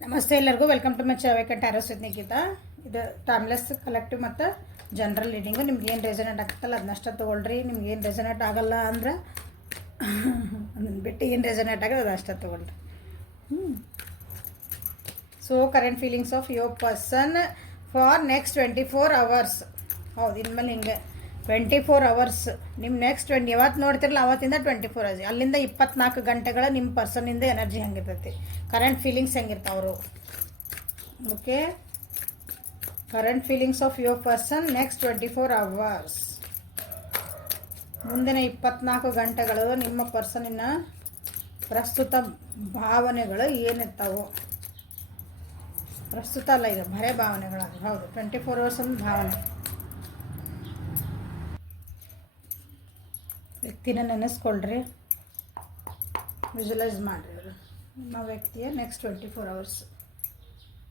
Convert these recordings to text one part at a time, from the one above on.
ನಮಸ್ತೆ ಎಲ್ಲರಿಗೂ welcome to my ಚಾವೇಕ ಟ್ಯಾರೋಸ್ ವಿತ್ ನಿಖಿತಾ. ಇದು ಟೈಮ್ಲೆಸ್ ಕಲೆಕ್ಟಿವ್ ಮತ್ತು ಜನರಲ್ ರೀಡಿಂಗು. ನಿಮ್ಗೆ ಏನು ರೆಸನೇಟ್ ಆಗ್ತಲ್ಲ ಅದನ್ನಷ್ಟ ತೊಗೊಳ್ರಿ. ನಿಮ್ಗೆ ಏನು ರೆಸನೇಟ್ ಆಗಲ್ಲ ಅಂದ್ರೆ ಅದನ್ನು ಬಿಟ್ಟು ಏನು ರೆಸನೇಟ್ ಆಗೋದು ಅದಷ್ಟ ತೊಗೊಳ್ರಿ. So current feelings of your person for next 24 hours. ಹೌದು, ಇನ್ಮೇಲೆ ಹಿಂಗೆ 24 hours ನಿಮ್ಮ ನೆಕ್ಸ್ಟ್ ಯಾವತ್ತು ನೋಡ್ತಿರಲ್ಲ ಅವತ್ತಿಂದ 24 hours, ಅಲ್ಲಿಂದ 24 ಗಂಟೆಗಳ ನಿಮ್ಮ ಪರ್ಸನಿಂದ ಎನರ್ಜಿ ಹೆಂಗಿರ್ತೈತಿ, ಕರೆಂಟ್ ಫೀಲಿಂಗ್ಸ್ ಹೆಂಗಿರ್ತಾವ್ರು. Okay, current feelings of your person next 24 hours. ಮುಂದಿನ 24 ಗಂಟೆಗಳು ನಿಮ್ಮ ಪರ್ಸನಿನ ಪ್ರಸ್ತುತ ಭಾವನೆಗಳು ಏನಿರ್ತಾವೆ. ಪ್ರಸ್ತುತ ಅಲ್ಲ, ಇದು ಬರೇ ಭಾವನೆಗಳು. ಹೌದು, 24 hours ಅಂದ್ರೆ ಭಾವನೆ. ವ್ಯಕ್ತಿನ ನೆನೆಸ್ಕೊಳ್ರಿ, ವಿಜುವಲೈಸ್ ಮಾಡಿರಿ. ನಿಮ್ಮ ವ್ಯಕ್ತಿಯ ನೆಕ್ಸ್ಟ್ 24 hours,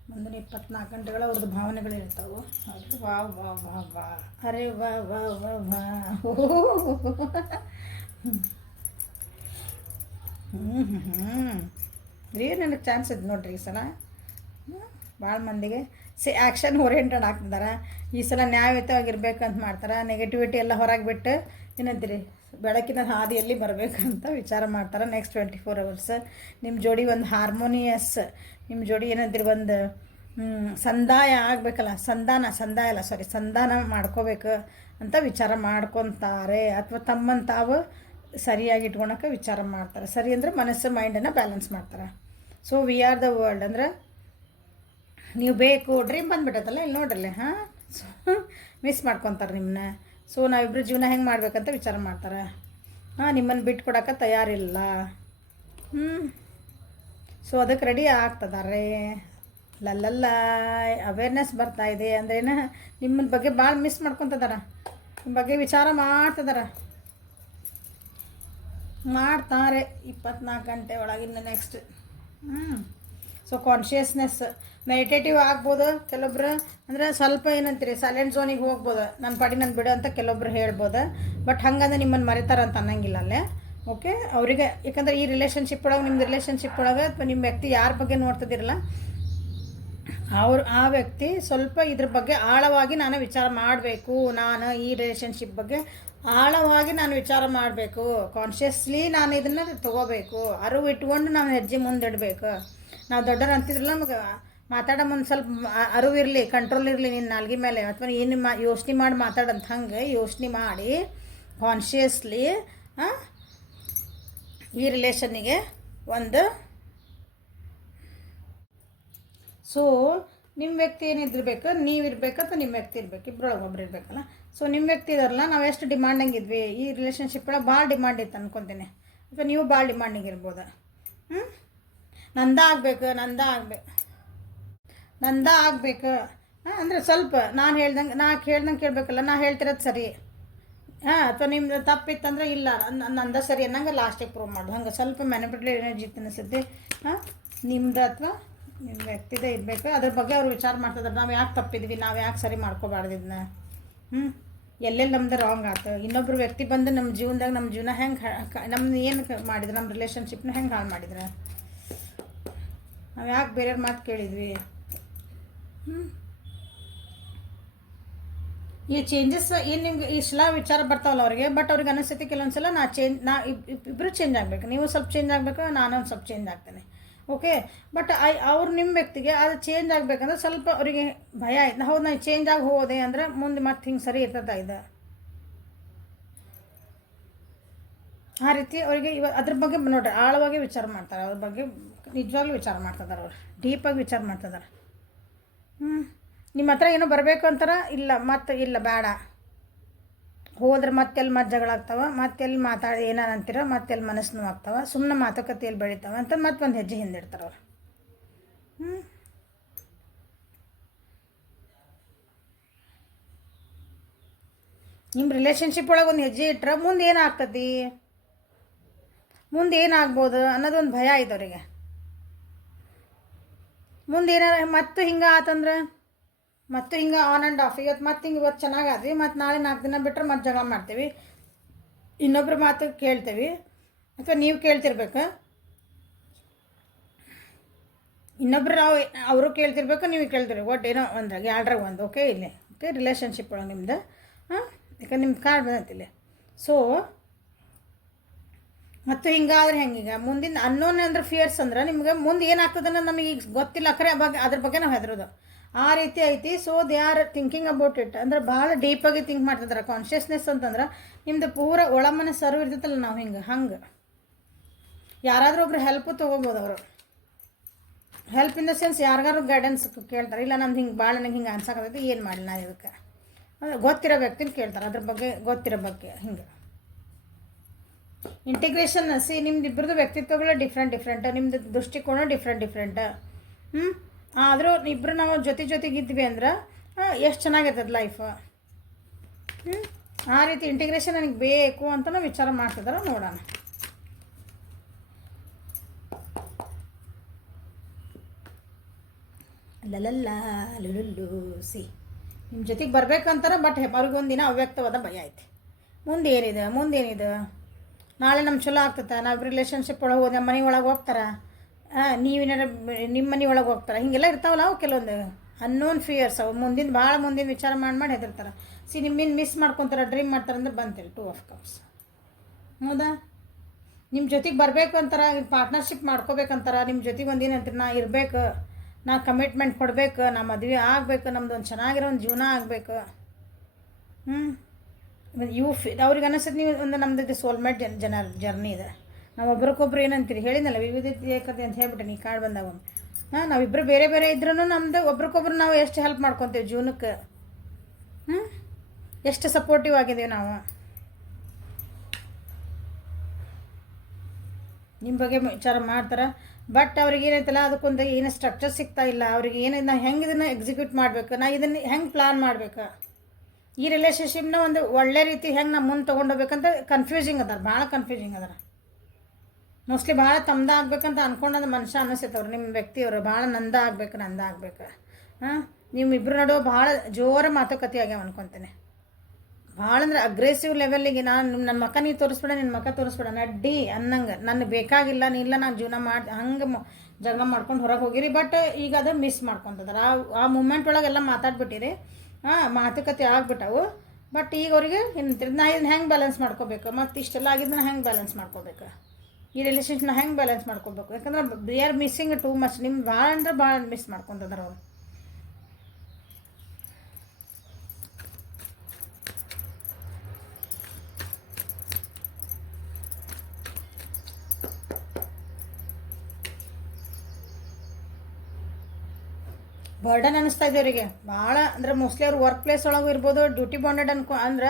ಮುಂದಿನ 24 ಗಂಟೆಗಳ ಅವ್ರದ್ದು ಭಾವನೆಗಳಿರ್ತಾವೆ. ಅದು ವಾ ವಾ ವಾ ವಾ, ಅರೆ ವಾ ವಾ ವಾ ವಾ. ರೀ ನನಗೆ ಚಾನ್ಸ್ ಇದೆ ನೋಡ್ರಿ ಈ ಸಲ. ಭಾಳ ಮಂದಿಗೆ ಆ್ಯಕ್ಷನ್ ಓರಿಯೆಂಟೆಡ್ ಆಗ್ತಿದ್ದಾರೆ ಈ ಸಲ. ನ್ಯಾಯಯುತವಾಗಿರ್ಬೇಕಂತ ಮಾಡ್ತಾರೆ. ನೆಗೆಟಿವಿಟಿ ಎಲ್ಲ ಹೊರಗೆ ಬಿಟ್ಟು ಏನಂತೀರಿ, ಬೆಳಕಿನ ಹಾದಿಯಲ್ಲಿ ಬರಬೇಕಂತ ವಿಚಾರ ಮಾಡ್ತಾರೆ. ನೆಕ್ಸ್ಟ್ 24 hours ನಿಮ್ಮ ಜೋಡಿ ಒಂದು ಹಾರ್ಮೋನಿಯಸ್, ನಿಮ್ಮ ಜೋಡಿ ಏನಂತೀರಿ ಒಂದು ಸಂದಾಯ ಆಗಬೇಕಲ್ಲ, ಸಂಧಾನ ಮಾಡ್ಕೋಬೇಕು ಅಂತ ವಿಚಾರ ಮಾಡ್ಕೊತಾರೆ. ಅಥವಾ ತಮ್ಮನ್ನು ತಾವು ಸರಿಯಾಗಿ ಇಟ್ಕೊಳಕ್ಕೆ ವಿಚಾರ ಮಾಡ್ತಾರೆ. ಸರಿ ಅಂದರೆ ಮನಸ್ಸು ಮೈಂಡನ್ನು ಬ್ಯಾಲೆನ್ಸ್ ಮಾಡ್ತಾರೆ. So we are the world ಅಂದ್ರೆ ನೀವು ಬೇಕು, ಡ್ರೀಮ್ ಬಂದುಬಿಟ್ಟತ್ತಲ್ಲ ಇಲ್ಲಿ ನೋಡ್ರಲ್ಲ. ಹಾಂ, ಸೊ ಮಿಸ್ ಮಾಡ್ಕೊತಾರೆ ನಿಮ್ಮನ್ನ. ಸೊ ನಾವಿಬ್ಬರು ಜೀವನ ಹೆಂಗೆ ಮಾಡ್ಬೇಕಂತ ವಿಚಾರ ಮಾಡ್ತಾರೆ. ಹಾಂ, ನಿಮ್ಮನ್ನು ಬಿಟ್ಟು ಕೊಡೋಕೆ ತಯಾರಿಲ್ಲ. ಸೊ ಅದಕ್ಕೆ ರೆಡಿ ಆಗ್ತದಾರೆ. ಲಲ್ಲಲ್ಲ, ಅವೇರ್ನೆಸ್ ಬರ್ತಾಯಿದೆ ಅಂದ್ರೇನ, ನಿಮ್ಮನ್ನ ಬಗ್ಗೆ ಭಾಳ ಮಿಸ್ ಮಾಡ್ಕೊತದಾರ, ನಿಮ್ಮ ಬಗ್ಗೆ ವಿಚಾರ ಮಾಡ್ತಾರೆ 24 ಗಂಟೆ ಒಳಗಿನ ನೆಕ್ಸ್ಟ್. ಸೊ ಕಾನ್ಷಿಯಸ್ನೆಸ್ ಮೆಡಿಟೇಟಿವ್ ಆಗ್ಬೋದು ಕೆಲವೊಬ್ರು. ಅಂದರೆ ಸ್ವಲ್ಪ ಏನಂತೀರಿ, ಸೈಲೆಂಟ್ ಝೋನಿಗೆ ಹೋಗ್ಬೋದು, ನನ್ನ ಪಾಡಿ ನಾನು ಬಿಡು ಅಂತ ಕೆಲವೊಬ್ರು ಹೇಳ್ಬೋದು. ಬಟ್ ಹಂಗಂದ್ರೆ ನಿಮ್ಮನ್ನು ಮರಿತಾರಂತ ಅನ್ನಂಗಿಲ್ಲ ಅಲ್ಲೇ. ಓಕೆ, ಅವರಿಗೆ ಯಾಕಂದರೆ ಈ ರಿಲೇಷನ್ಶಿಪ್ ಒಳಗೆ, ನಿಮ್ಮದು ರಿಲೇಷನ್ಶಿಪ್ ಒಳಗೆ ಅಥವಾ ನಿಮ್ಮ ವ್ಯಕ್ತಿ ಯಾರ ಬಗ್ಗೆ ನೋಡ್ತಿದ್ದೀರಲ್ಲ ಆ ವ್ಯಕ್ತಿ ಸ್ವಲ್ಪ ಇದ್ರ ಬಗ್ಗೆ ಆಳವಾಗಿ ನಾನು ವಿಚಾರ ಮಾಡಬೇಕು. ನಾನು ಈ ರಿಲೇಷನ್ಶಿಪ್ ಬಗ್ಗೆ ಆಳವಾಗಿ ನಾನು ವಿಚಾರ ಮಾಡಬೇಕು. ಕಾನ್ಷಿಯಸ್ಲಿ ನಾನು ಇದನ್ನು ತೊಗೋಬೇಕು. ಅರಿವು ಇಟ್ಕೊಂಡು ನಾನು ಹೆಜ್ಜೆ ಮುಂದಿಡಬೇಕು. ನಾವು ದೊಡ್ಡರು ಅಂತಿದ್ರಲ್ಲ, ನಮಗೆ ಮಾತಾಡೋ ಮುಂದೆ ಸ್ವಲ್ಪ ಅರಿವು ಇರಲಿ, ಕಂಟ್ರೋಲ್ ಇರಲಿ ನಿನ್ನ ನಾಲ್ಗೆ ಮೇಲೆ, ಅಥವಾ ಏನು ಯೋಚನೆ ಮಾಡಿ ಮಾತಾಡಂತ ಹಂಗೆ ಯೋಚನೆ ಮಾಡಿ ಕಾನ್ಷಿಯಸ್ಲಿ ಈ ರಿಲೇಷನ್ನಿಗೆ ಒಂದು. ಸೊ ನಿಮ್ಮ ವ್ಯಕ್ತಿ ಏನಿದ್ದಿರ್ಬೇಕು, ನೀವಿರ್ಬೇಕು ಅಥವಾ ನಿಮ್ಮ ವ್ಯಕ್ತಿ ಇರಬೇಕು, ಇಬ್ಬರೊಳಗೆ ಒಬ್ರು ಇರಬೇಕಲ್ಲ. ಸೊ ನಿಮ್ಮ ವ್ಯಕ್ತಿ ಇದಾರಲ್ಲ, ನಾವು ಎಷ್ಟು ಡಿಮಾಂಡಿಂಗ್ ಇದ್ವಿ ಈ ರಿಲೇಷನ್ಶಿಪ್ ಒಳಗೆ, ಭಾಳ ಡಿಮಾಂಡ್ ಇತ್ತು ಅನ್ಕೊತೀನಿ. ಅಥವಾ ನೀವು ಭಾಳ ಡಿಮಾಂಡಿಂಗ್ ಇರ್ಬೋದು. ನಂದ ಆಗಬೇಕು ಅಂದರೆ ಸ್ವಲ್ಪ ನಾನು ಹೇಳ್ದಂಗೆ ಕೇಳಬೇಕಲ್ಲ, ನಾ ಹೇಳ್ತಿರೋದು ಸರಿ. ಅಥವಾ ನಿಮ್ದು ತಪ್ಪಿತ್ತಂದ್ರೆ ಇಲ್ಲ ನಂದ ಸರಿ ಅನ್ನಂಗೆ ಲಾಸ್ಟಿಗೆ ಪ್ರೂವ್ ಮಾಡೋದು. ಹಂಗೆ ಸ್ವಲ್ಪ ಮ್ಯಾನಿಪುಲೇಟಿವ್ ಎನರ್ಜಿ ಅನಿಸುತ್ತೆ. ನಿಮ್ದು ಅಥವಾ ನಿಮ್ಮ ವ್ಯಕ್ತಿದೇ ಇರಬೇಕು. ಅದ್ರ ಬಗ್ಗೆ ಅವ್ರು ವಿಚಾರ ಮಾಡ್ತಿದ್ದಾರೆ, ನಾವು ಯಾಕೆ ತಪ್ಪಿದ್ವಿ, ನಾವು ಯಾಕೆ ಸರಿ ಮಾಡ್ಕೋಬಾರ್ದು ಇದನ್ನ. ಎಲ್ಲೆಲ್ಲಿ ನಮ್ದು ರಾಂಗ್ ಆಯ್ತು. ಇನ್ನೊಬ್ರು ವ್ಯಕ್ತಿ ಬಂದು ನಮ್ಮ ಜೀವನದಾಗ ನಮ್ಮ ಜೀವನ ಹೆಂಗೆ ನಮ್ದು ಏನು ಮಾಡಿದ್ರು, ನಮ್ಮ ರಿಲೇಷನ್ಶಿಪ್ನ ಹೆಂಗೆ ಹಾಳು ಮಾಡಿದ್ರೆ, ನಾವು ಯಾಕೆ ಬೇರೆಯವ್ರ ಮಾತು ಕೇಳಿದ್ವಿ. ಈ ಚೇಂಜಸ್ ಏನು ನಿಮ್ಗೆ ಇಷ್ಟೆಲ್ಲ ವಿಚಾರ ಬರ್ತಾವಲ್ಲ ಅವ್ರಿಗೆ. ಬಟ್ ಅವ್ರಿಗೆ ಅನಿಸ್ತೈತಿ ಕೆಲವೊಂದ್ಸಲ ಇಬ್ಬರು ಚೇಂಜ್ ಆಗಬೇಕು. ನೀವು ಸ್ವಲ್ಪ ಚೇಂಜ್ ಆಗಬೇಕು, ನಾನು ಒಂದು ಸ್ವಲ್ಪ ಚೇಂಜ್ ಆಗ್ತೇನೆ. ಓಕೆ, ಬಟ್ ಅವ್ರು ನಿಮ್ಮ ವ್ಯಕ್ತಿಗೆ ಅದು ಚೇಂಜ್ ಆಗಬೇಕಂದ್ರೆ ಸ್ವಲ್ಪ ಅವರಿಗೆ ಭಯ ಆಯ್ತು. ಹೌದು, ನಾನು ಚೇಂಜ್ ಆಗಿ ಹೋದೆ ಅಂದರೆ ಮುಂದೆ ಮತ್ತೆ ಹಿಂಗೆ ಸರಿ ಇರ್ತದ ಇದು. ಆ ರೀತಿ ಅವರಿಗೆ ಅದ್ರ ಬಗ್ಗೆ ನೋಡ್ರಿ ಆಳವಾಗಿ ವಿಚಾರ ಮಾಡ್ತಾರೆ. ಅವ್ರ ಬಗ್ಗೆ ನಿಜವಾಗ್ಲೂ ವಿಚಾರ ಮಾಡ್ತಿದ್ದಾರೆ. ಅವ್ರು ಡೀಪಾಗಿ ವಿಚಾರ ಮಾಡ್ತಿದ್ದಾರೆ. ನಿಮ್ಮ ಹತ್ರ ಏನೋ ಬರಬೇಕು ಅಂತಾರ, ಇಲ್ಲ ಮತ್ತೆ ಇಲ್ಲ ಬೇಡ, ಹೋದ್ರೆ ಮತ್ತೆಲ್ಲಿ ಜಗಳಾಗ್ತಾವೆ, ಮತ್ತೆಲ್ಲಿ ಮಾತಾಡಿ ಏನಾರು ಅಂತೀರ, ಮತ್ತೆಲ್ಲಿ ಮನಸ್ಸು ಆಗ್ತಾವೆ, ಸುಮ್ಮನೆ ಮಾತುಕತೆಯಲ್ಲಿ ಬೆಳಿತಾವೆ ಅಂತ ಮತ್ತೊಂದು ಹೆಜ್ಜೆ ಹಿಂದಿಡ್ತಾರೆ ಅವ್ರು. ನಿಮ್ಮ ರಿಲೇಷನ್ಶಿಪ್ ಒಳಗೆ ಒಂದು ಹೆಜ್ಜೆ ಇಟ್ಟರೆ ಮುಂದೆ ಏನಾಗ್ತದೆ, ಮುಂದೆ ಏನಾಗ್ಬೋದು ಅನ್ನೋದೊಂದು ಭಯ ಐತೆ ಅವರಿಗೆ. ಮುಂದೆ ಏನಾರ ಮತ್ತು ಹಿಂಗೆ ಆತಂದ್ರೆ ಮತ್ತು ಹಿಂಗೆ ಆನ್ ಆ್ಯಂಡ್ ಆಫ್. ಇವತ್ತು ಚೆನ್ನಾಗಾದ್ವಿ, ಮತ್ತು ನಾಳೆ 4 ದಿನ ಬಿಟ್ಟರೆ ಮತ್ತೆ ಜಗಳ ಮಾಡ್ತೀವಿ, ಇನ್ನೊಬ್ರ ಮಾತು ಕೇಳ್ತೀವಿ, ಅಥವಾ ನೀವು ಕೇಳ್ತಿರ್ಬೇಕು. ಇನ್ನೊಬ್ರು ನಾವು ಅವರು ಕೇಳ್ತಿರ್ಬೇಕು, ನೀವು ಕೇಳ್ತೀರಿ, ಒಟ್ಟು ಏನೋ ಒಂದ್ರಾಗ ಎರಡ್ರಾಗ ಒಂದು. ಓಕೆ, ಇಲ್ಲೇ ಓಕೆ ರಿಲೇಷನ್ಶಿಪ್ ಒಳಗೆ ನಿಮ್ದು. ಯಾಕಂದ್ರೆ ನಿಮ್ದು ಕಾರ್ಡ್ ಬಂದತ್ತಿಲ್ಲ. ಸೊ ಮತ್ತು ಹಿಂಗಾದ್ರೆ ಹೆಂಗೀಗ ಮುಂದಿನ ಅನ್ನೋನ್ ಅಂದ್ರೆ ಫಿಯರ್ಸ್ ಅಂದ್ರೆ ನಿಮ್ಗೆ ಮುಂದೆ ಏನಾಗ್ತದೆ ಅನ್ನೋದು ನಮಗೆ ಈಗ ಗೊತ್ತಿಲ್ಲ, ಖರೆ ಅದ್ರ ಬಗ್ಗೆ ನಾವು ಹೆದರೋದು ಆ ರೀತಿ ಐತಿ. So they are thinking about it ಅಂದ್ರೆ ಭಾಳ ಡೀಪಾಗಿ ಥಿಂಕ್ ಮಾಡ್ತಿದ್ದಾರೆ. ಕಾನ್ಷಿಯಸ್ನೆಸ್ ಅಂತಂದ್ರೆ ನಿಮ್ದು ಪೂರ ಒಳಮನೆ ಸರ್ವ್ ಇರ್ತೈತಲ್ಲ, ನಾವು ಹಂಗೆ ಯಾರಾದರೂ ಒಬ್ರು ಹೆಲ್ಪು ತೊಗೋಬೋದು. ಅವರು ಹೆಲ್ಪ್ ಇನ್ ದ ಸೆನ್ಸ್ ಯಾರಿಗಾರು ಗೈಡೆನ್ಸ್ ಕೇಳ್ತಾರೆ. ಇಲ್ಲ ನಮ್ದು ಹಿಂಗೆ ಭಾಳ ನನಗೆ ಹಿಂಗೆ ಅನ್ಸಕ್ಕತ್ತೈತಿ, ಏನು ಮಾಡಲಿ ನಾನು ಇದಕ್ಕೆ ಗೊತ್ತಿರೋ ವ್ಯಕ್ತಿನ ಕೇಳ್ತಾರೆ, ಅದ್ರ ಬಗ್ಗೆ ಗೊತ್ತಿರೋ ಬಗ್ಗೆ. ಹಿಂಗೆ ಇಂಟಿಗ್ರೇಷನ್ ನಿಮ್ದು ಇಬ್ಬರದು ವ್ಯಕ್ತಿತ್ವಗಳು ಡಿಫ್ರೆಂಟ್, ನಿಮ್ಮದು ದೃಷ್ಟಿಕೋನ ಡಿಫ್ರೆಂಟ್. ಆದರೂ ಇಬ್ಬರು ನಾವು ಜೊತೆಗಿದ್ವಿ ಅಂದ್ರೆ ಎಷ್ಟು ಚೆನ್ನಾಗಿರ್ತದೆ ಲೈಫ್. ಆ ರೀತಿ ಇಂಟಿಗ್ರೇಷನ್ ನನಗೆ ಬೇಕು ಅಂತ ನಾವು ವಿಚಾರ ಮಾಡ್ತಿದ್ದಾರೋ ನೋಡೋಣ. ಲಲಲ್ಲ ಲುಲುಲ್ಲು ನಿಮ್ಮ ಜೊತೆಗೆ ಬರ್ಬೇಕಂತಾರೆ, ಬಟ್ ಅವ್ರಿಗೊಂದಿನ ಅವ್ಯಕ್ತವಾದ ಭಯ ಐತಿ. ಮುಂದೇನಿದೆ ನಾಳೆ ನಮ್ಮ ಚಲೋ ಆಗ್ತದೆ, ನಾವು ರಿಲೇಷನ್ಶಿಪ್ ಒಳಗೆ ಹೋದ ಮನೆ ಒಳಗೆ ಹೋಗ್ತಾರೆ, ನೀವೇನಾರ ನಿಮ್ಮ ಮನೆ ಒಳಗೆ ಹೋಗ್ತಾರೆ, ಹೀಗೆಲ್ಲ ಇರ್ತಾವಲ್ಲ ಅವು ಕೆಲವೊಂದು ಅನ್ನೋನ್ ಫಿಯರ್ಸ್. ಅವು ಭಾಳ ಮುಂದಿನ ವಿಚಾರ ಮಾಡಿ ಹೆದರ್ತಾರೆ. ನಿಮ್ಮಿಂದ ಮಿಸ್ ಮಾಡ್ಕೊತಾರೆ, ಡ್ರೀಮ್ ಮಾಡ್ತಾರೆ ಅಂದ್ರೆ ಬಂತೇಳಿ 2 ಆಫ್ ಕಪ್ಸ್. ಹೌದಾ, ನಿಮ್ಮ ಜೊತೆಗೆ ಬರಬೇಕು ಅಂತಾರೆ, ಪಾರ್ಟ್ನರ್ಶಿಪ್ ಮಾಡ್ಕೋಬೇಕಂತಾರೆ, ನಿಮ್ಮ ಜೊತೆಗೆ ಒಂದಿನ ಅಂತೀರಿ ನಾ ಇರಬೇಕು, ನಾ ಕಮಿಟ್ಮೆಂಟ್ ಕೊಡಬೇಕು, ನಾ ಮದುವೆ ಆಗಬೇಕು, ನಮ್ದು ಒಂದು ಚೆನ್ನಾಗಿರೋ ಒಂದು ಜೀವನ ಆಗಬೇಕು. ಅವ್ರಿಗೆ ಅನಿಸ್ತದೆ ನೀವು ಒಂದು ನಮ್ದು ಸೋಲ್ಮೇಟ್ ಜರ್ನಿ ಇದೆ. ನಾವು ಒಬ್ರಿಗೊಬ್ರು ಏನಂತೀರಿ ಹೇಳಿದ್ನಲ್ಲ, ವಿವಿಧತೆ ಏಕತೆ ಅಂತ ಹೇಳ್ಬಿಟ್ಟೆ ನೀ ಕಾರ್ಡ್ ಬಂದಾಗ. ನಾವಿಬ್ಬರು ಬೇರೆ ಇದ್ರೂ ನಮ್ದು ಒಬ್ರಿಗೊಬ್ರು ನಾವು ಎಷ್ಟು ಹೆಲ್ಪ್ ಮಾಡ್ಕೊತೀವಿ ಜೀವನಕ್ಕೆ. ಎಷ್ಟು ಸಪೋರ್ಟಿವ್ ಆಗಿದ್ದೀವಿ ನಾವು. ನಿಮ್ಮ ಬಗ್ಗೆ ವಿಚಾರ ಮಾಡ್ತಾರೆ, ಬಟ್ ಅವ್ರಿಗೆ ಏನೈತಲ್ಲ ಅದಕ್ಕೊಂದು ಏನು ಸ್ಟ್ರಕ್ಚರ್ ಸಿಗ್ತಾ ಇಲ್ಲ. ಅವ್ರಿಗೆ ಏನಿದೆ ನಾ ಹೆಂಗೆ ಇದನ್ನು ಎಕ್ಸಿಕ್ಯೂಟ್ ಮಾಡಬೇಕು, ನಾ ಇದನ್ನು ಹೆಂಗೆ ಪ್ಲ್ಯಾನ್ ಮಾಡಬೇಕು, ಈ ರಿಲೇಷನ್ಶಿಪ್ನ ಒಂದು ಒಳ್ಳೆ ರೀತಿ ಹೆಂಗೆ ನಾವು ಮುಂದೆ ತೊಗೊಂಡೋಗ್ಬೇಕಂತ ಕನ್ಫ್ಯೂಸಿಂಗ್ ಅದಾರ, ಭಾಳ ಕನ್ಫ್ಯೂಸಿಂಗ್ ಅದಾರ. ಮೋಸ್ಟ್ಲಿ ಭಾಳ ತಮ್ದ ಆಗ್ಬೇಕಂತ ಅನ್ಕೊಂಡಂದು ಮನುಷ್ಯ ಅನ್ನಿಸ್ತವ್ರು ನಿಮ್ಮ ವ್ಯಕ್ತಿಯವರು. ಭಾಳ ನಂದ ಆಗ್ಬೇಕು. ನಿಮ್ಮಿಬ್ಬರು ನಡುವೆ ಭಾಳ ಜೋರ ಮಾತುಕತೆ ಆಗ್ಯಾವ ಅನ್ಕೊತೇನೆ. ಭಾಳ ಅಂದ್ರೆ ಅಗ್ರೆಸಿವ್ ಲೆವೆಲ್ಲಿಗೆ ನನ್ನ ಮಕ್ಕ ನೀ ತೋರಿಸ್ಬೇಡ, ನಿನ್ನ ಮಕ್ಕ ತೋರಿಸ್ಬೇಡ, ನಡ್ಡಿ ಅನ್ನಂಗೆ, ನನಗೆ ಬೇಕಾಗಿಲ್ಲ ನೀ ಇಲ್ಲ, ನಾನು ಜೀವನ ಮಾಡಿ ಹಂಗೆ ಜಗಳ ಮಾಡ್ಕೊಂಡು ಹೊರಗೆ ಹೋಗಿರಿ. ಬಟ್ ಈಗ ಅದು ಮಿಸ್ ಮಾಡ್ಕೊತದಾರ. ಆ ಮೂಮೆಂಟ್ ಒಳಗೆಲ್ಲ ಮಾತಾಡ್ಬಿಟ್ಟಿರಿ, ಮಾತುಕತೆ ಆಗ್ಬಿಟ್ಟವು. ಬಟ್ ಈಗ ಅವ್ರಿಗೆ ಏನಂತೀರಿ, ನಾ ಇದನ್ನ ಹೆಂಗೆ ಬ್ಯಾಲೆನ್ಸ್ ಮಾಡ್ಕೋಬೇಕು, ಮತ್ತು ಇಷ್ಟೆಲ್ಲ ಆಗಿದ್ದನ್ನ ಹೆಂಗೆ ಬ್ಯಾಲೆನ್ಸ್ ಮಾಡ್ಕೋಬೇಕು, ಈ ರಿಲೇಷನ್ಶಿಪ್ನ ಹೆಂಗೆ ಬ್ಯಾಲೆನ್ಸ್ ಮಾಡ್ಕೋಬೇಕು. ಯಾಕಂದ್ರೆ they are missing too much. ನಿಮ್ಗೆ ಭಾಳ ಅಂದ್ರೆ ಭಾಳ ಮಿಸ್ ಮಾಡ್ಕೊತದಾರ ಅವರು. ಬರ್ಡನ್ ಅನ್ನಿಸ್ತಾ ಇದೆ ಅವರಿಗೆ ಭಾಳ. ಅಂದ್ರೆ ಮೋಸ್ಟ್ಲಿ ಅವ್ರು ವರ್ಕ್ ಪ್ಲೇಸ್ ಒಳಗೂ ಇರ್ಬೋದು, ಡ್ಯೂಟಿ ಬಾಂಡೆಡ್ ಅಂದ್ರೆ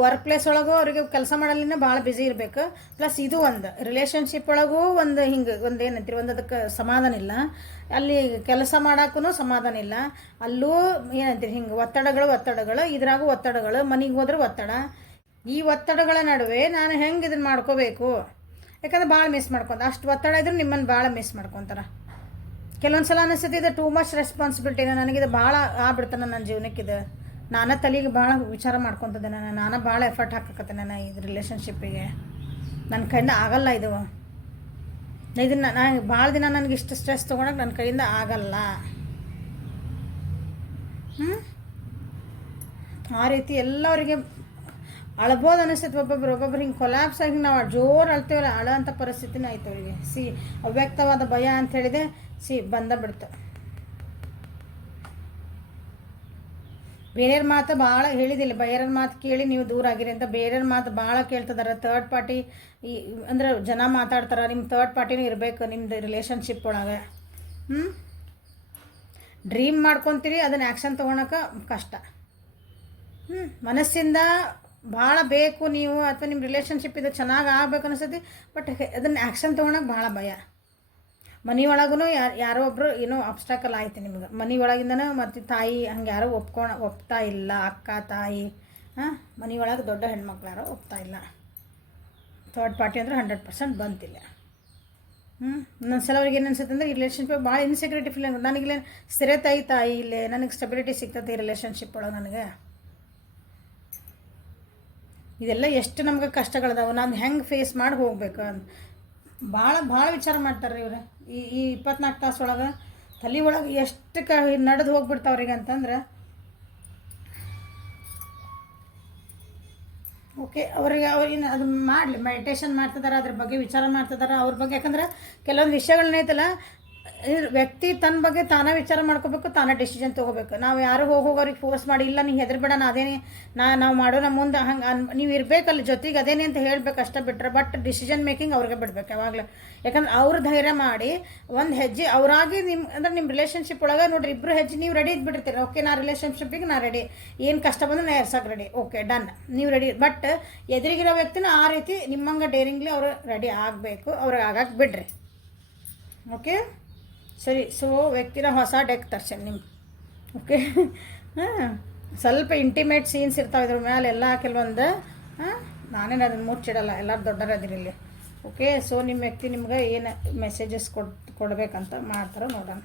ವರ್ಕ್ ಪ್ಲೇಸ್ ಒಳಗೂ ಅವರಿಗೆ ಕೆಲಸ ಮಾಡಲಿನ ಭಾಳ ಬ್ಯುಸಿ ಇರಬೇಕು. ಪ್ಲಸ್ ಇದು ಒಂದು ರಿಲೇಷನ್ಶಿಪ್ ಒಳಗೂ ಒಂದು ಹಿಂಗೆ ಒಂದು ಏನಂತೀರಿ, ಒಂದು ಅದಕ್ಕೆ ಸಮಾಧಾನ ಇಲ್ಲ. ಅಲ್ಲಿ ಕೆಲಸ ಮಾಡೋಕ್ಕೂ ಸಮಾಧಾನ ಇಲ್ಲ. ಅಲ್ಲೂ ಏನಂತೀರಿ ಹಿಂಗೆ ಒತ್ತಡಗಳು, ಇದ್ರಾಗೂ ಒತ್ತಡಗಳು, ಮನೆಗೆ ಹೋದ್ರೆ ಒತ್ತಡ. ಈ ಒತ್ತಡಗಳ ನಡುವೆ ನಾನು ಹೆಂಗೆ ಇದನ್ನು ಮಾಡ್ಕೋಬೇಕು, ಯಾಕಂದ್ರೆ ಭಾಳ ಮಿಸ್ ಮಾಡ್ಕೊತ. ಅಷ್ಟು ಒತ್ತಡ ಇದ್ರೂ ನಿಮ್ಮನ್ನು ಭಾಳ ಮಿಸ್ ಮಾಡ್ಕೊತಾರೆ. ಕೆಲವೊಂದು ಸಲ ಅನಿಸ್ತದೆ ಇದು ಟೂ ಮಚ್ ರೆಸ್ಪಾನ್ಸಿಬಿಲಿಟಿನ, ನನಗಿದು ಭಾಳ ಆಗ್ಬಿಡ್ತಾನೆ ನನ್ನ ಜೀವನಕ್ಕಿದು. ನಾನೇ ತಲೆಗೆ ಭಾಳ ವಿಚಾರ ಮಾಡ್ಕೊತದೆ, ನಾನು ಭಾಳ ಎಫರ್ಟ್ ಹಾಕಕತ್ತೆ ನಾನು ಇದು ರಿಲೇಷನ್ಶಿಪ್ಪಿಗೆ. ನನ್ನ ಕೈಯಿಂದ ಆಗಲ್ಲ ಇದು. ಇದನ್ನು ನಾನು ಭಾಳ ದಿನ ನನಗೆ ಇಷ್ಟು ಸ್ಟ್ರೆಸ್ ತೊಗೊಳಕ್ಕೆ ನನ್ನ ಕೈಯಿಂದ ಆಗಲ್ಲ. ಆ ರೀತಿ ಎಲ್ಲರಿಗೆ ಅಳ್ಬೋದು ಅನಿಸ್ತೈತೆ. ಒಬ್ಬೊಬ್ರು ಹಿಂಗೆ ಕೊಲ್ಯಾಪ್ಸ್ ಆಗಿ ನಾವು ಜೋರು ಅಳ್ತೇವಲ್ಲ, ಅಳೋ ಅಂಥ ಪರಿಸ್ಥಿತಿನೇ ಆಯ್ತು ಅವರಿಗೆ. ಅವ್ಯಕ್ತವಾದ ಭಯ ಅಂತ ಹೇಳಿದೆ ಬಿಡ್ತು. ಬೇರೆಯವ್ರ ಮಾತು ಭಾಳ ಹೇಳಿದಿಲ್ಲ, ಬೇರೆಯವ್ರ ಮಾತು ಕೇಳಿ ನೀವು ದೂರ ಆಗಿರಿ ಅಂತ. ಬೇರೆಯವ್ರ ಮಾತು ಭಾಳ ಕೇಳ್ತಿದಾರೆ. ಥರ್ಡ್ ಪಾರ್ಟಿ ಅಂದ್ರೆ ಜನ ಮಾತಾಡ್ತಾರೆ, ನಿಮ್ಮ ಥರ್ಡ್ ಪಾರ್ಟಿನೂ ಇರಬೇಕು ನಿಮ್ಮದು ರಿಲೇಷನ್ಶಿಪ್ ಒಳಗೆ. ಡ್ರೀಮ್ ಮಾಡ್ಕೊತೀರಿ, ಅದನ್ನು ಆ್ಯಕ್ಷನ್ ತೊಗೊಳಕ್ಕೆ ಕಷ್ಟ. ಮನಸ್ಸಿಂದ ಭಾಳ ಬೇಕು ನೀವು, ಅಥವಾ ನಿಮ್ಮ ರಿಲೇಷನ್ಶಿಪ್ ಇದು ಚೆನ್ನಾಗಿ ಆಗ್ಬೇಕು ಅನಿಸ್ತೈತಿ. ಬಟ್ ಅದನ್ನು ಆ್ಯಕ್ಷನ್ ತೊಗೊಳಕ್ಕೆ ಭಾಳ ಭಯ. ಮನೆ ಒಳಗೂ ಯಾರೋ ಒಬ್ಬರು ಏನೋ ಅಬ್ಸ್ಟಾಕಲ್ ಆಯ್ತು ನಿಮ್ಗೆ. ಮನೆ ಒಳಗಿಂದನೂ ಮತ್ತು ತಾಯಿ ಹಂಗೆ ಯಾರೋ ಒಪ್ತಾ ಇಲ್ಲ. ಅಕ್ಕ ತಾಯಿ ಮನೆ ಒಳಗೆ ದೊಡ್ಡ ಹೆಣ್ಮಕ್ಳು ಯಾರೋ ಒಪ್ತಾ ಇಲ್ಲ. ಥರ್ಡ್ ಪಾರ್ಟಿ ಅಂದ್ರೆ 100% ಬಂತಿಲ್ಲ. ಒಂದೊಂದ್ಸಲ ಅವ್ರಿಗೆ ಏನು ಅನ್ಸುತ್ತೆ ಅಂದರೆ ಈ ರಿಲೇಷನ್ಶಿಪ್ ಭಾಳ ಇನ್ಸೆಕ್ಯೂರಿಟಿ ಫೀಲ್ ಆಗುತ್ತೆ. ನನಗಿಲ್ಲ ಸ್ಥಿರತೆ ಐತಾ ಇಲ್ಲೇ, ನನಗೆ ಸ್ಟೆಬಿಲಿಟಿ ಸಿಗ್ತದೆ ಈ ರಿಲೇಷನ್ಶಿಪ್ ಒಳಗೆ. ನನಗೆ ಇದೆಲ್ಲ ಎಷ್ಟು ನಮ್ಗೆ ಕಷ್ಟಗಳದಾವೆ, ನಾನು ಹೆಂಗೆ ಫೇಸ್ ಮಾಡಿ ಹೋಗ್ಬೇಕು ಅಂತ ಭಾಳ ವಿಚಾರ ಮಾಡ್ತಾರೆ ಇವ್ರು. ಈ 24 ತಾಸು ಒಳಗೆ ತಲೆ ಒಳಗೆ ಎಷ್ಟು ನಡೆದು ಹೋಗ್ಬಿಡ್ತಾವ್ರಿಗೆ ಅಂತಂದ್ರೆ ಓಕೆ ಅವ್ರಿಗೆ ಅದು ಮಾಡಲಿ, ಮೆಡಿಟೇಷನ್ ಮಾಡ್ತಿದ್ದಾರೆ, ಅದ್ರ ಬಗ್ಗೆ ವಿಚಾರ ಮಾಡ್ತಿದ್ದಾರೆ ಅವ್ರ ಬಗ್ಗೆ. ಯಾಕಂದ್ರೆ ಕೆಲವೊಂದು ವಿಷಯಗಳನ್ನೈತಲ್ಲ, ವ್ಯಕ್ತಿ ತನ್ನ ಬಗ್ಗೆ ತಾನೇ ವಿಚಾರ ಮಾಡ್ಕೋಬೇಕು, ತಾನೇ ಡಿಸಿಷನ್ ತೊಗೋಬೇಕು. ನಾವು ಯಾರು ಹೋಗೋರಿಗೆ ಫೋರ್ಸ್ ಮಾಡಿ ಇಲ್ಲ ನೀವು ಹೆದರ್ಬೇಡ ನಾ ಅದೇನೇ ನಾವು ಮಾಡೋಣ ಮುಂದೆ ಹಂಗೆ ನೀವು ಇರಬೇಕಲ್ಲ ಜೊತೆಗೆ ಅದೇನೇ ಅಂತ ಹೇಳಬೇಕು ಅಷ್ಟೇ ಬಿಟ್ಟರೆ. ಬಟ್ ಡಿಸಿಷನ್ ಮೇಕಿಂಗ್ ಅವ್ರಿಗೆ ಬಿಡ್ಬೇಕು ಯಾವಾಗಲೂ. ಯಾಕಂದ್ರೆ ಅವ್ರು ಧೈರ್ಯ ಮಾಡಿ ಒಂದು ಹೆಜ್ಜೆ ಅವರಾಗಿ ಅಂದ್ರೆ ನಿಮ್ಮ ರಿಲೇಷನ್ಶಿಪ್ ಒಳಗೆ ನೋಡಿರಿ, ಇಬ್ಬರು ಹೆಜ್ಜೆ ನೀವು ರೆಡಿ ಇದ್ಬಿಟ್ಟಿರ್ತೀರಿ. ಓಕೆ ನಾ ರಿಲೇಷನ್ಶಿಪ್ಪಿಗೆ ನಾ ರೆಡಿ, ಏನು ಕಷ್ಟ ಬಂದು ನಾ ಎರ್ಸಕ್ಕೆ ರೆಡಿ, ಓಕೆ ಡನ್, ನೀವು ರೆಡಿ. ಬಟ್ ಎದುರಿಗಿರೋ ವ್ಯಕ್ತಿನ ಆ ರೀತಿ ನಿಮ್ಮಂಗೆ ಡೇರಿಂಗ್ಲಿ ಅವರು ರೆಡಿ ಆಗಬೇಕು, ಅವ್ರಿಗೆ ಆಗಕ್ಕೆ ಬಿಡ್ರಿ. ಓಕೆ ಸರಿ. ಸೊ ವ್ಯಕ್ತಿನ ಹೊಸ ಡೆಕ್ ತರ್ಸೇನೆ ನಿಮ್ಗೆ. ಓಕೆ ಹಾಂ, ಸ್ವಲ್ಪ ಇಂಟಿಮೇಟ್ ಸೀನ್ಸ್ ಇರ್ತಾವೆ ಇದ್ರ ಮೇಲೆ ಎಲ್ಲ ಕೆಲವೊಂದು. ನಾನೇನು ಅದನ್ನು ಮುಚ್ಚಿಡಲ್ಲ, ಎಲ್ಲರೂ ದೊಡ್ಡರದಿರಿ ಇಲ್ಲಿ. ಓಕೆ, ಸೊ ನಿಮ್ಮ ವ್ಯಕ್ತಿ ನಿಮ್ಗೆ ಏನು ಮೆಸೇಜಸ್ ಕೊಡ್ಬೇಕಂತ ಮಾಡ್ತಾರೆ ನೋಡೋಣ.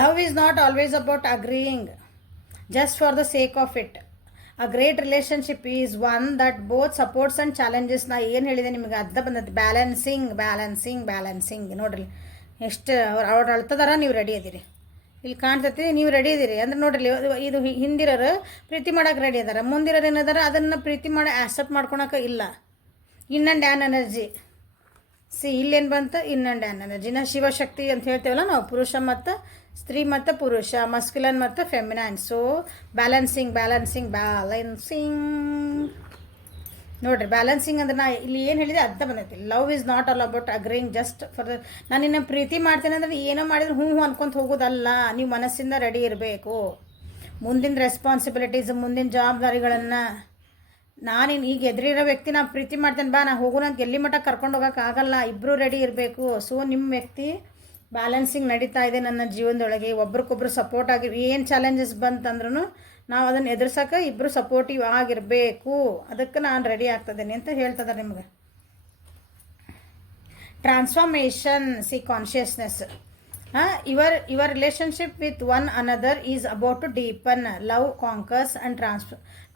Love is not always about agreeing just for the sake of it. A great relationship is one that both supports and challenges. ನಾ ಏನು ಹೇಳಿದೆ ನಿಮಗೆ ಅರ್ಧ ಬಂದದ್ದು. ಬ್ಯಾಲೆನ್ಸಿಂಗ್ ನೋಡ್ರಿ ಎಷ್ಟು ಅವ್ರು ಅಳ್ತದಾರ, ನೀವು ರೆಡಿ ಇದೀರಿ. ಇಲ್ಲಿ ಕಾಣ್ತೈತಿ ನೀವು ರೆಡಿ ಇದೀರಿ ಅಂದ್ರೆ ನೋಡ್ರಿ, ಇದು ಹಿಂದಿರೋರು ಪ್ರೀತಿ ಮಾಡೋಕೆ ರೆಡಿ ಅದಾರ, ಮುಂದಿರೋರು ಏನದಾರ ಅದನ್ನು ಪ್ರೀತಿ ಮಾಡಿ ಆಕ್ಸೆಪ್ಟ್ ಮಾಡ್ಕೊಳಕ್ಕೆ ಇಲ್ಲ. ಇನ್ ಆ್ಯಂಡ್ ಆ್ಯನ್ ಎನರ್ಜಿ ಇಲ್ಲೇನು ಬಂತು, ಇನ್ ಆ್ಯಂಡ್ ಆ್ಯನ್ ಎನರ್ಜಿ. ನಾ ಶಿವಶಕ್ತಿ ಅಂತ ಹೇಳ್ತೇವಲ್ಲ ನಾವು, ಪುರುಷ ಮತ್ತು ಸ್ತ್ರೀ ಮತ್ತು ಪುರುಷ, ಮಸ್ಕ್ಯುಲನ್ ಮತ್ತು ಫೆಮಿನೈನ್. ಸೊ ಬ್ಯಾಲೆನ್ಸಿಂಗ್ ನೋಡಿರಿ. ಬ್ಯಾಲೆನ್ಸಿಂಗ್ ಅಂದ್ರೆ ನಾ ಇಲ್ಲಿ ಏನು ಹೇಳಿದೆ ಅರ್ಧ ಬಂದೈತಿ. Love is not all about agreeing just for ನಾನು ನಿನ್ನ ಪ್ರೀತಿ ಮಾಡ್ತೇನೆ ಅಂದರೆ ಏನೋ ಮಾಡಿದ್ರೆ ಹ್ಞೂ ಅನ್ಕೊಂತ ಹೋಗೋದಲ್ಲ. ನೀವು ಮನಸ್ಸಿಂದ ರೆಡಿ ಇರಬೇಕು. ಮುಂದಿನ ರೆಸ್ಪಾನ್ಸಿಬಿಲಿಟೀಸ್, ಮುಂದಿನ ಜವಾಬ್ದಾರಿಗಳನ್ನು ನಾನು ಈಗ ಎದುರಿರೋ ವ್ಯಕ್ತಿ ನಾ ಪ್ರೀತಿ ಮಾಡ್ತೇನೆ ಬಾ ನಾ ಹೋಗೋಣ ಅಂತ ಎಲ್ಲಿ ಮಟ್ಟ ಕರ್ಕೊಂಡು ಹೋಗೋಕ್ಕಾಗಲ್ಲ. ಇಬ್ಬರು ರೆಡಿ ಇರಬೇಕು. ಸೊ ನಿಮ್ಮ ವ್ಯಕ್ತಿ ಬ್ಯಾಲೆನ್ಸಿಂಗ್ ನಡೀತಾ ಇದೆ ನನ್ನ ಜೀವನದೊಳಗೆ. ಒಬ್ರಿಗೊಬ್ರು ಸಪೋರ್ಟ್ ಆಗಿ ಏನು ಚಾಲೆಂಜಸ್ ಬಂತಂದ್ರೂ ನಾವು ಅದನ್ನು ಎದುರ್ಸೋಕೆ ಇಬ್ಬರು ಸಪೋರ್ಟಿವ್ ಆಗಿರಬೇಕು. ಅದಕ್ಕೆ ನಾನು ರೆಡಿ ಆಗ್ತದೇನೆ ಅಂತ ಹೇಳ್ತದೆ ನಿಮ್ಗೆ. Transformation consciousness. Your relationship with one another is about to deepen. Love conquers and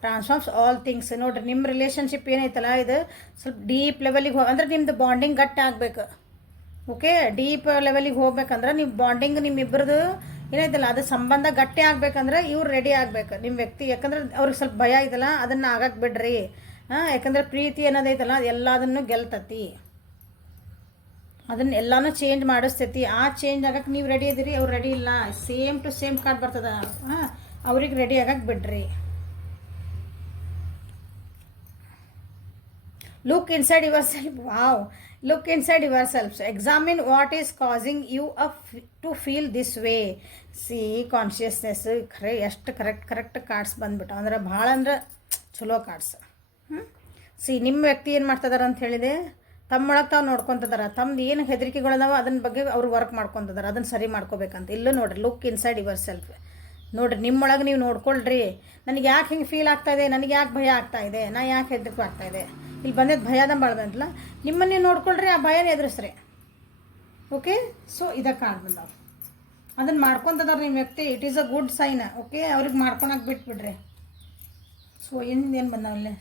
transforms all things. ನೋಡಿರಿ ನಿಮ್ಮ ರಿಲೇಷನ್ಶಿಪ್ ಏನೈತಲ್ಲ ಇದು ಸ್ವಲ್ಪ ಡೀಪ್ ಲೆವೆಲಿಗೆ ಅಂದ್ರೆ ನಿಮ್ಮದು ಬಾಂಡಿಂಗ್ ಗಟ್ಟಿ ಆಗಬೇಕು. ಓಕೆ, ಡೀಪ್ ಲೆವೆಲಿಗೆ ಹೋಗ್ಬೇಕಂದ್ರೆ ನೀವು ಬಾಂಡಿಂಗ್ ನಿಮ್ಮಿಬ್ಬರದು ಏನೈತಲ್ಲ ಅದು ಸಂಬಂಧ ಗಟ್ಟಿ ಆಗ್ಬೇಕಂದ್ರೆ ಇವ್ರು ರೆಡಿ ಆಗ್ಬೇಕು ನಿಮ್ಮ ವ್ಯಕ್ತಿ. ಯಾಕಂದ್ರೆ ಅವ್ರಿಗೆ ಸ್ವಲ್ಪ ಭಯ ಐತಲ್ಲ, ಅದನ್ನು ಆಗಕ್ಕೆ ಬಿಡ್ರಿ. ಯಾಕಂದ್ರೆ ಪ್ರೀತಿ ಅನ್ನೋದೈತಲ್ಲ ಎಲ್ಲದನ್ನು ಗೆಲ್ತತಿ, ಅದನ್ನ ಎಲ್ಲನೂ ಚೇಂಜ್ ಮಾಡಿಸ್ತೈತಿ. ಆ ಚೇಂಜ್ ಆಗಕ್ಕೆ ನೀವು ರೆಡಿ ಇದೀರಿ, ಅವ್ರು ರೆಡಿ ಇಲ್ಲ. ಸೇಮ್ ಟು ಸೇಮ್ ಕಾರ್ಡ್ ಬರ್ತದ. ಅವ್ರಿಗೆ ರೆಡಿ ಆಗಕ್ಕೆ ಬಿಡ್ರಿ. Look inside yourself. Wow. Look inside yourself. Examine what is causing you to feel this way. See, consciousness. ಎಷ್ಟು ಕರೆಕ್ಟ್ ಕಾರ್ಡ್ಸ್ ಬಂದ್ಬಿಟ್ಟು ಅಂದ್ರೆ ಭಾಳ ಅಂದ್ರೆ ಚಲೋ ಕಾರ್ಡ್ಸ್. ನಿಮ್ಮ ವ್ಯಕ್ತಿ ಏನು ಮಾಡ್ತಿದಾರೆ ಅಂತ ಹೇಳಿದೆ, ತಮ್ಮೊಳಗೆ ತಾವು ನೋಡ್ಕೊತಿದಾರೆ. ತಮ್ಮದು ಏನು ಹೆದರಿಕೆಗಳದಾವ ಅದನ್ನ ಬಗ್ಗೆ ಅವ್ರು ವರ್ಕ್ ಮಾಡ್ಕೊತಿದಾರೆ, ಅದನ್ನು ಸರಿ ಮಾಡ್ಕೋಬೇಕಂತ. ಇಲ್ಲೂ ನೋಡ್ರಿ, ಲುಕ್ ಇನ್ಸೈಡ್ ಯುವರ್ ಸೆಲ್ಫ್. ನೋಡಿರಿ ನಿಮ್ಮೊಳಗೆ ನೀವು ನೋಡ್ಕೊಳ್ರಿ. ನನಗೆ ಯಾಕೆ ಹಿಂಗೆ ಫೀಲ್ ಆಗ್ತಾಯಿದೆ, ನನಗೆ ಯಾಕೆ ಭಯ ಆಗ್ತಾಯಿದೆ, ನಾ ಯಾಕೆ ಹೆದರಿಕೆ ಆಗ್ತಾಯಿದೆ. ಇಲ್ಲಿ ಬಂದಿದ್ದು ಭಯದ ಬಾಳ್ದಂತಲ್ಲ, ನಿಮ್ಮನ್ನೇ ನೋಡ್ಕೊಳ್ರಿ, ಆ ಭಯನ ಎದುರಿಸ್ರಿ. ಓಕೆ, ಸೊ ಇದಕ್ಕೆ ಕಾಣ್ ಬಂದವ್ರು ಅದನ್ನು ಮಾಡ್ಕೊತದಾರೆ ನಿಮ್ಮ ವ್ಯಕ್ತಿ. It is a good sign. Okay, ಅವ್ರಿಗೆ ಮಾಡ್ಕೊಳಕ್ಕೆ ಬಿಟ್ಬಿಡ್ರಿ. ಸೊ ಏನು ಬಂದವಲ್ಲೇ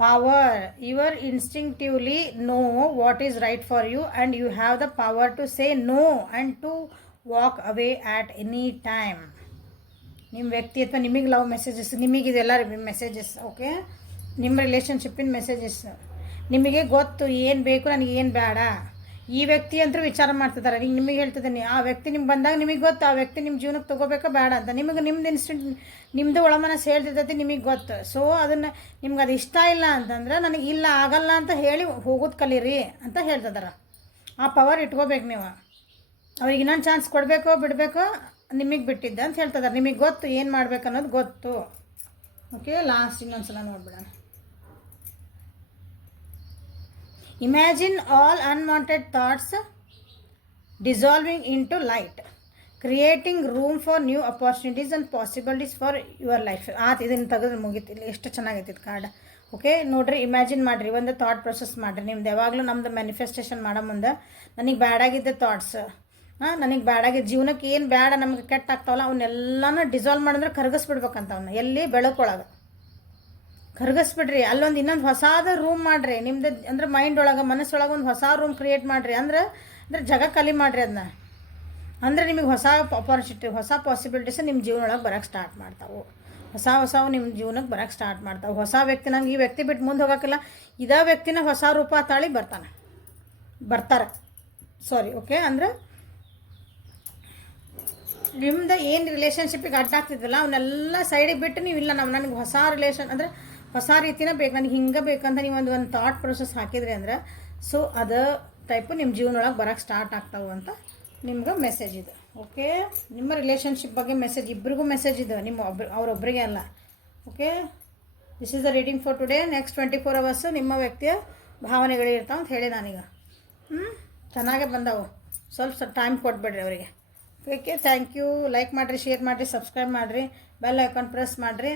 power. Your instinctively know what is right for you and you have the power to say no and to walk away at any time. ನಿಮ್ಮ ವ್ಯಕ್ತಿ ಅಥವಾ ನಿಮಗೆ love messages, ನಿಮಗಿದೆಲ್ಲ ಮೆಸೇಜಸ್. ಓಕೆ, ನಿಮ್ಮ ರಿಲೇಷನ್ಶಿಪ್ಪಿನ ಮೆಸೇಜಸ್. ನಿಮಗೆ ಗೊತ್ತು ಏನು ಬೇಕು, ನನಗೆ ಏನು ಬೇಡ. ಈ ವ್ಯಕ್ತಿ ಅಂತೂ ವಿಚಾರ ಮಾಡ್ತಿದ್ದಾರೆ. ಈಗ ನಿಮಗೆ ಹೇಳ್ತಿದ್ದೀನಿ, ಆ ವ್ಯಕ್ತಿ ನಿಮ್ಗೆ ಬಂದಾಗ ನಿಮಗೆ ಗೊತ್ತು ಆ ವ್ಯಕ್ತಿ ನಿಮ್ಮ ಜೀವನಕ್ಕೆ ತೊಗೋಬೇಕಾ ಬೇಡ ಅಂತ. ನಿಮ್ಮದು ಇನ್ಸ್ಟೆಂಟ್ ನಿಮ್ಮದು ಒಳಮನಸ್ಸು ಹೇಳ್ತಿರ್ತೈತಿ, ನಿಮಗೆ ಗೊತ್ತು. ಸೊ ಅದನ್ನು ನಿಮ್ಗೆ ಅದು ಇಷ್ಟ ಇಲ್ಲ ಅಂತಂದ್ರೆ ನನಗೆ ಇಲ್ಲ ಆಗಲ್ಲ ಅಂತ ಹೇಳಿ ಹೋಗೋದು ಕಲೀರಿ ಅಂತ ಹೇಳ್ತಿದ್ದಾರೆ. ಆ ಪವರ್ ಇಟ್ಕೋಬೇಕು ನೀವು. ಅವ್ರಿಗೆ ಇನ್ನೊಂದು ಚಾನ್ಸ್ ಕೊಡಬೇಕೋ ಬಿಡಬೇಕೋ ನಿಮಗೆ ಬಿಟ್ಟಿದ್ದೆ ಅಂತ ಹೇಳ್ತಿದ್ದಾರೆ. ನಿಮಗೆ ಗೊತ್ತು ಏನು ಮಾಡ್ಬೇಕು ಅನ್ನೋದು ಗೊತ್ತು. ಓಕೆ, ಲಾಸ್ಟ್ ಇನ್ನೊಂದು ಸಲ ನೋಡ್ಬಿಡೋಣ. Imagine all unwanted thoughts dissolving into light, creating room for new opportunities and possibilities for your life. ಇದನ್ನು ತೆಗೆದ್ರೆ ಮುಗಿತಿಲ್ಲ. ಎಷ್ಟು ಚೆನ್ನಾಗೈತಿ ಕಾರ್ಡ್. ಓಕೆ, ನೋಡ್ರಿ, ಇಮ್ಯಾಜಿನ್ ಮಾಡಿರಿ, ಒಂದು ಥಾಟ್ ಪ್ರೊಸೆಸ್ ಮಾಡಿರಿ. ನಿಮ್ದು ಯಾವಾಗಲೂ ನಮ್ದು ಮ್ಯಾನಿಫೆಸ್ಟೇಷನ್ ಮಾಡೋ ಮುಂದೆ ನನಗೆ ಬ್ಯಾಡಾಗಿದ್ದ ಥಾಟ್ಸ್ ನನಗೆ ಬ್ಯಾಡಾಗಿ ಜೀವನಕ್ಕೆ ಏನು ಬೇಡ ನಮ್ಗೆ ಕೆಟ್ಟ ಆಗ್ತಾವಲ್ಲ ಅವನ್ನೆಲ್ಲನೂ ಡಿಸಾಲ್ವ್ ಮಾಡಿದ್ರೆ ಕರಗಿಸ್ಬಿಡ್ಬೇಕಂತ ಅವನ್ನ ಎಲ್ಲಿ ಬೆಳಕೊಳಗೆ ಕರಗಿಸ್ಬಿಡ್ರಿ. ಅಲ್ಲೊಂದು ಇನ್ನೊಂದು ಹೊಸಾದ ರೂಮ್ ಮಾಡಿರಿ ನಿಮ್ದು, ಅಂದ್ರೆ ಮೈಂಡ್ ಒಳಗೆ ಮನಸ್ಸೊಳಗೆ ಒಂದು ಹೊಸ ರೂಮ್ ಕ್ರಿಯೇಟ್ ಮಾಡಿರಿ. ಅಂದ್ರೆ ಜಾಗ ಖಾಲಿ ಮಾಡಿರಿ ಅದನ್ನ. ಅಂದರೆ ನಿಮಗೆ ಹೊಸ ಆಪರ್ಚುನಿಟಿ, ಹೊಸ ಪಾಸಿಬಿಲಿಟೀಸ್ ನಿಮ್ಮ ಜೀವನೊಳಗೆ ಬರೋಕ್ಕೆ ಸ್ಟಾರ್ಟ್ ಮಾಡ್ತಾವೆ. ಹೊಸವು ನಿಮ್ಮ ಜೀವನಕ್ಕೆ ಬರೋಕ್ಕೆ ಸ್ಟಾರ್ಟ್ ಮಾಡ್ತಾವೆ. ಹೊಸ ವ್ಯಕ್ತಿ, ನಂಗೆ ಈ ವ್ಯಕ್ತಿ ಬಿಟ್ಟು ಮುಂದೆ ಹೋಗೋಕ್ಕಿಲ್ಲ, ಇದೇ ವ್ಯಕ್ತಿನ ಹೊಸ ರೂಪ ತಾಳಿ ಬರ್ತಾರೆ. ಓಕೆ. ಅಂದ್ರೆ ನಿಮ್ದು ಏನು ರಿಲೇಷನ್ಶಿಪ್ಪಿಗೆ ಅಡ್ಡ ಆಗ್ತಿದ್ವಲ್ಲ ಅವನ್ನೆಲ್ಲ ಸೈಡಿಗೆ ಬಿಟ್ಟು ನೀವು ಇಲ್ಲ ನನಗೆ ಹೊಸ ರಿಲೇಷನ್ ಅಂದರೆ ಹೊಸ ರೀತಿನ ಬೇಕು, ನನಗೆ ಹಿಂಗೆ ಬೇಕಂತ ನೀವು ಒಂದು ಥಾಟ್ ಪ್ರೊಸೆಸ್ ಹಾಕಿದ್ರಿ ಅಂದ್ರೆ ಸೊ ಅದು ಟೈಪು ನಿಮ್ಮ ಜೀವನೊಳಗೆ ಬರೋಕ್ಕೆ ಸ್ಟಾರ್ಟ್ ಆಗ್ತಾವೆ ಅಂತ ನಿಮ್ಗೆ ಮೆಸೇಜ್ ಇದೆ. ಓಕೆ. ನಿಮ್ಮ ರಿಲೇಷನ್ಶಿಪ್ ಬಗ್ಗೆ ಮೆಸೇಜ್, ಇಬ್ಬರಿಗೂ ಮೆಸೇಜ್ ಇದೆ, ನಿಮ್ಮ ಅವರೊಬ್ಬರಿಗೆ ಅಲ್ಲ. Okay. This is the reading for today. Next 24 hours ನಿಮ್ಮ ವ್ಯಕ್ತಿಯ ಭಾವನೆಗಳು ಇರ್ತಾವೆ ಅಂತ ಹೇಳಿ ನಾನೀಗ ಚೆನ್ನಾಗೇ ಬಂದವು. ಸ್ವಲ್ಪ ಟೈಮ್ ಕೊಟ್ಬಿಡ್ರಿ ಅವರಿಗೆ. ಓಕೆ. Thank you. ಲೈಕ್ ಮಾಡಿರಿ, ಶೇರ್ ಮಾಡಿರಿ, ಸಬ್ಸ್ಕ್ರೈಬ್ ಮಾಡಿರಿ, ಬೆಲ್ ಐಕಾನ್ ಪ್ರೆಸ್ ಮಾಡಿರಿ.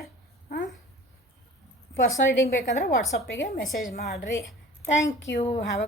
ಪರ್ಸನಲ್ ರೀಡಿಂಗ್ ಬೇಕಂದ್ರೆ ವಾಟ್ಸಪ್ಪಿಗೆ ಮೆಸೇಜ್ ಮಾಡಿರಿ. Thank you. Have a